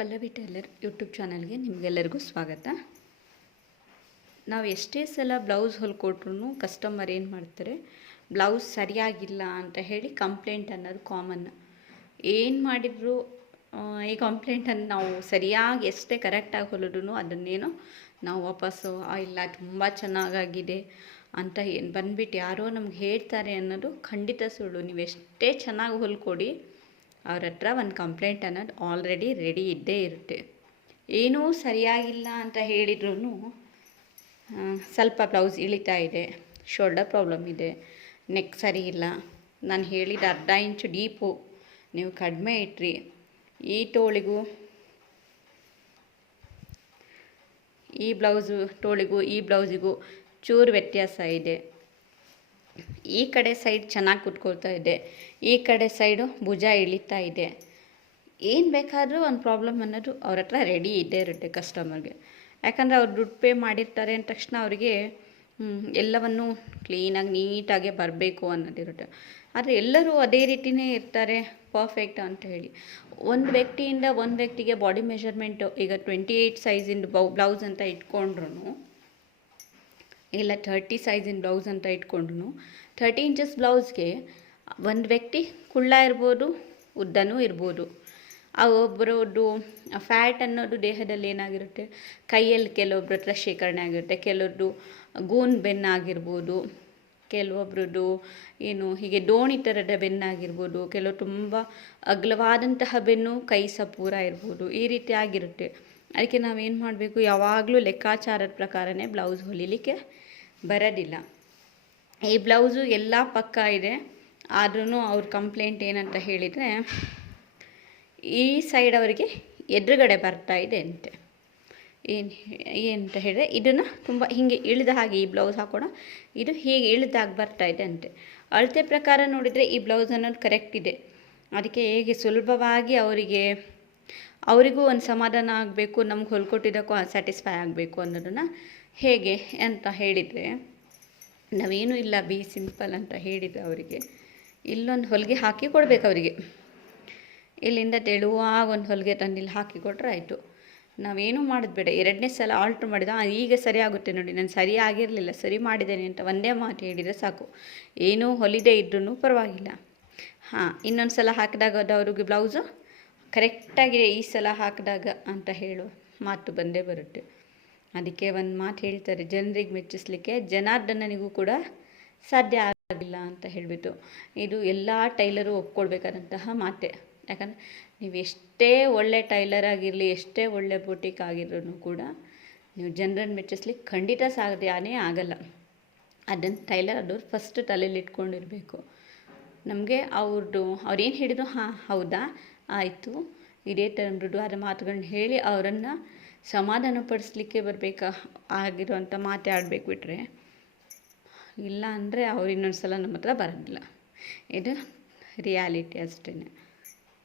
Pallavi tailor YouTube ಚಾನಲ್ಗೆ ನಿಮಗೆಲ್ಲರಿಗೂ ಸ್ವಾಗತ. ನಾವು ಎಷ್ಟೇ ಸಲ ಬ್ಲೌಸ್ ಹೊಲ್ಕೊಟ್ರು ಕಸ್ಟಮರ್ ಏನು ಮಾಡ್ತಾರೆ ಬ್ಲೌಸ್ ಸರಿಯಾಗಿಲ್ಲ ಅಂತ ಹೇಳಿ ಕಂಪ್ಲೇಂಟ್ ಅನ್ನೋದು ಕಾಮನ್. ಏನು ಮಾಡಿದ್ರು ಈ ಕಂಪ್ಲೇಂಟನ್ನು ನಾವು ಸರಿಯಾಗಿ ಎಷ್ಟೇ ಕರೆಕ್ಟಾಗಿ ಹೊಲಿದ್ರು ಅದನ್ನೇನೋ ನಾವು ವಾಪಸ್ಸು "ಆ, ಇಲ್ಲ ತುಂಬ ಚೆನ್ನಾಗಾಗಿದೆ ಅಂತ ಏನು ಬಂದ್ಬಿಟ್ಟು ಯಾರೋ ನಮ್ಗೆ ಹೇಳ್ತಾರೆ ಅನ್ನೋದು ಖಂಡಿತ ಸುಳ್ಳು. ನೀವು ಎಷ್ಟೇ ಚೆನ್ನಾಗಿ ಹೊಲ್ಕೊಡಿ ಅವ್ರ ಹತ್ರ ಒಂದು ಕಂಪ್ಲೇಂಟ್ ಅನ್ನೋದು ಆಲ್ರೆಡಿ ರೆಡಿ ಇದ್ದೇ ಇರುತ್ತೆ. ಏನೂ ಸರಿಯಾಗಿಲ್ಲ ಅಂತ ಹೇಳಿದ್ರೂ ಸ್ವಲ್ಪ ಬ್ಲೌಸ್ ಇಳಿತಾ ಇದೆ ಶೋಲ್ಡರ್ ಪ್ರಾಬ್ಲಮ್ ಇದೆ ನೆಕ್ ಸರಿ ಇಲ್ಲ. ನಾನು ಹೇಳಿದ ಅರ್ಧ ಇಂಚು ಡೀಪು ನೀವು ಕಡಿಮೆ ಇಟ್ರಿ. ಈ ಟೋಳಿಗೂ ಈ ಬ್ಲೌಸು ಟೋಳಿಗೂ ಈ ಬ್ಲೌಸಿಗೂ ಚೂರು ವ್ಯತ್ಯಾಸ ಇದೆ. ಈ ಕಡೆ ಸೈಡ್ ಚೆನ್ನಾಗಿ ಕುತ್ಕೊಳ್ತಾ ಇದೆ. ಈ ಕಡೆ ಸೈಡು ಭುಜ ಇಳಿತಾ ಇದೆ. ಏನು ಬೇಕಾದರೂ ಒಂದು ಪ್ರಾಬ್ಲಮ್ ಅನ್ನೋದು ಅವ್ರ ಹತ್ರ ರೆಡಿ ಇದ್ದೇ ಇರುತ್ತೆ ಕಸ್ಟಮರ್ಗೆ. ಯಾಕಂದರೆ ಅವ್ರು ದುಡ್ಡು ಪೇ ಮಾಡಿರ್ತಾರೆ ಅಂದ ತಕ್ಷಣ ಅವರಿಗೆ ಎಲ್ಲವನ್ನು ಕ್ಲೀನಾಗಿ ನೀಟಾಗಿ ಬರಬೇಕು ಅನ್ನೋದಿರುತ್ತೆ ಆದರೆ ಎಲ್ಲರೂ ಅದೇ ರೀತಿಯೇ ಇರ್ತಾರೆ ಪರ್ಫೆಕ್ಟ್ ಅಂತ ಹೇಳಿ. ಒಂದು ವ್ಯಕ್ತಿಯಿಂದ ಒಂದು ವ್ಯಕ್ತಿಗೆ ಬಾಡಿ ಮೆಷರ್ಮೆಂಟು ಈಗ ಟ್ವೆಂಟಿ ಏಯ್ಟ್ ಸೈಜಿಂದು ಬೌ ಬ್ಲೌಸ್ ಅಂತ ಇಟ್ಕೊಂಡ್ರು ಇಲ್ಲ ಥರ್ಟಿ ಸೈಜಿನ ಬ್ಲೌಸ್ ಅಂತ ಇಟ್ಕೊಂಡ್ರು ಥರ್ಟಿ ಇಂಚಸ್ ಬ್ಲೌಸ್ಗೆ ಒಂದು ವ್ಯಕ್ತಿ ಕುಳ್ಳ ಇರ್ಬೋದು, ಉದ್ದನೂ ಇರ್ಬೋದು. ಆ ಒಬ್ಬರದ್ದು ಫ್ಯಾಟ್ ಅನ್ನೋದು ದೇಹದಲ್ಲಿ ಏನಾಗಿರುತ್ತೆ? ಕೈಯಲ್ಲಿ ಕೆಲವೊಬ್ಬರ ಹತ್ರ ಶೇಖರಣೆ ಆಗಿರುತ್ತೆ. ಕೆಲವ್ರದ್ದು ಗೂನ್ ಬೆನ್ನಾಗಿರ್ಬೋದು ಕೆಲವೊಬ್ರದ್ದು ಏನು ಹೀಗೆ ದೋಣಿ ಥರದ ಬೆನ್ನಾಗಿರ್ಬೋದು ಕೆಲವು ತುಂಬ ಅಗ್ಲವಾದಂತಹ ಬೆನ್ನು ಕೈ ಸಪೂರ ಇರ್ಬೋದು. ಈ ರೀತಿ ಆಗಿರುತ್ತೆ. ಅದಕ್ಕೆ ನಾವೇನು ಮಾಡಬೇಕು? ಯಾವಾಗಲೂ ಲೆಕ್ಕಾಚಾರದ ಪ್ರಕಾರನೇ ಬ್ಲೌಸ್ ಹೊಲಿಲಿಕ್ಕೆ ಬರೋದಿಲ್ಲ. ಈ ಬ್ಲೌಸು ಎಲ್ಲ ಪಕ್ಕ ಇದೆ. ಆದ್ರೂ ಅವ್ರ ಕಂಪ್ಲೇಂಟ್ ಏನಂತ ಹೇಳಿದರೆ, ಈ ಸೈಡ್ ಅವರಿಗೆ ಎದುರುಗಡೆ ಬರ್ತಾ ಇದೆ ಅಂತೆ. ಏನು ಏನಂತ ಹೇಳಿದ್ರೆ, ಇದನ್ನು ತುಂಬ ಹೀಗೆ ಇಳಿದ ಹಾಗೆ ಈ ಬ್ಲೌಸ್ ಹಾಕೋಣ. ಇದು ಹೀಗೆ ಇಳಿದಾಗಿ ಬರ್ತಾ ಇದೆ ಅಂತೆ. ಅಳತೆ ಪ್ರಕಾರ ನೋಡಿದರೆ ಈ ಬ್ಲೌಸ್ ಅನ್ನೋದು ಕರೆಕ್ಟ್ ಇದೆ. ಅದಕ್ಕೆ ಹೇಗೆ ಸುಲಭವಾಗಿ ಅವರಿಗೆ ಅವರಿಗೂ ಒಂದು ಸಮಾಧಾನ ಆಗಬೇಕು ನಮ್ಗೆ ಹೊಲ್ಕೊಟ್ಟಿದ್ದಕ್ಕೂ ಸ್ಯಾಟಿಸ್ಫೈ ಆಗಬೇಕು ಅನ್ನೋದನ್ನು ಹೇಗೆ ಅಂತ ಹೇಳಿದರೆ ನಾವೇನೂ ಇಲ್ಲ ಬಿ ಸಿಂಪಲ್ ಅಂತ ಹೇಳಿದರೆ ಅವರಿಗೆ ಇಲ್ಲೊಂದು ಹೊಲಿಗೆ ಹಾಕಿ ಕೊಡಬೇಕು ಅವರಿಗೆ. ಇಲ್ಲಿಂದ ತೆಳುವಾಗ ಒಂದು ಹೊಲಿಗೆ ತಂದು ಇಲ್ಲಿ ಹಾಕಿ ಕೊಟ್ಟರೆ ಆಯಿತು. ನಾವೇನೂ ಮಾಡೋದು ಬೇಡ. ಎರಡನೇ ಸಲ ಆಲ್ಟ್ರ್ ಮಾಡಿದ "ಆ, ಈಗ ಸರಿ ಆಗುತ್ತೆ ನೋಡಿ. ನಾನು ಸರಿ ಆಗಿರಲಿಲ್ಲ ಸರಿ ಮಾಡಿದ್ದೇನೆ ಅಂತ ಒಂದೇ ಮಾತು ಹೇಳಿದರೆ ಸಾಕು. ಏನೂ ಹೊಲಿದೇ ಇದ್ರೂ ಪರವಾಗಿಲ್ಲ. ಹಾಂ ಇನ್ನೊಂದು ಸಲ ಹಾಕಿದಾಗ ಅದು ಅವ್ರಿಗೆ ಬ್ಲೌಸು ಕರೆಕ್ಟಾಗಿದೆ ಈ ಸಲ ಹಾಕಿದಾಗ ಅಂತ ಹೇಳುವ ಮಾತು ಬಂದೇ ಬರುತ್ತೆ. ಅದಕ್ಕೆ ಒಂದು ಮಾತು ಹೇಳ್ತಾರೆ, ಜನರಿಗೆ ಮೆಚ್ಚಿಸ್ಲಿಕ್ಕೆ ಜನಾರ್ದನನಿಗೂ ಕೂಡ ಸಾಧ್ಯ ಆಗಿಲ್ಲ ಅಂತ ಹೇಳಿಬಿಟ್ಟು. ಇದು ಎಲ್ಲ ಟೈಲರು ಒಪ್ಕೊಳ್ಬೇಕಾದಂತಹ ಮಾತೆ. ಯಾಕಂದರೆ ನೀವು ಎಷ್ಟೇ ಒಳ್ಳೆ ಟೈಲರ್ ಆಗಿರಲಿ, ಎಷ್ಟೇ ಒಳ್ಳೆ ಬೋಟಿಕ್ ಆಗಿರೋನು ಕೂಡ ನೀವು ಜನರನ್ನು ಮೆಚ್ಚಿಸ್ಲಿಕ್ಕೆ ಖಂಡಿತ ಸಾಧ್ಯನೇ ಆಗಲ್ಲ. ಅದನ್ನು ಟೈಲರ್ ಅದು ಫಸ್ಟ್ ತಲೆಯಲ್ಲಿ ಇಟ್ಕೊಂಡಿರಬೇಕು. ನಮಗೆ ಅವ್ರದ್ದು ಅವ್ರೇನು ಹೇಳಿದ್ರು, ಹಾಂ, ಹೌದಾ? ಆಯಿತು. ಇದೇ ಥರ ಮೃದುವಾದ ಮಾತುಗಳನ್ನ ಹೇಳಿ ಅವರನ್ನು ಸಮಾಧಾನಪಡಿಸ್ಲಿಕ್ಕೆ ಬರಬೇಕಾ? ಆಗಿರುವಂಥ ಮಾತಾಡಬೇಕು ಬಿಟ್ಟರೆ ಇಲ್ಲ ಅಂದರೆ ಅವ್ರು ಇನ್ನೊಂದು ಸಲ ನಮ್ಮ ಹತ್ರ ಬರೋದಿಲ್ಲ. ಇದು ರಿಯಾಲಿಟಿ ಅಷ್ಟೇ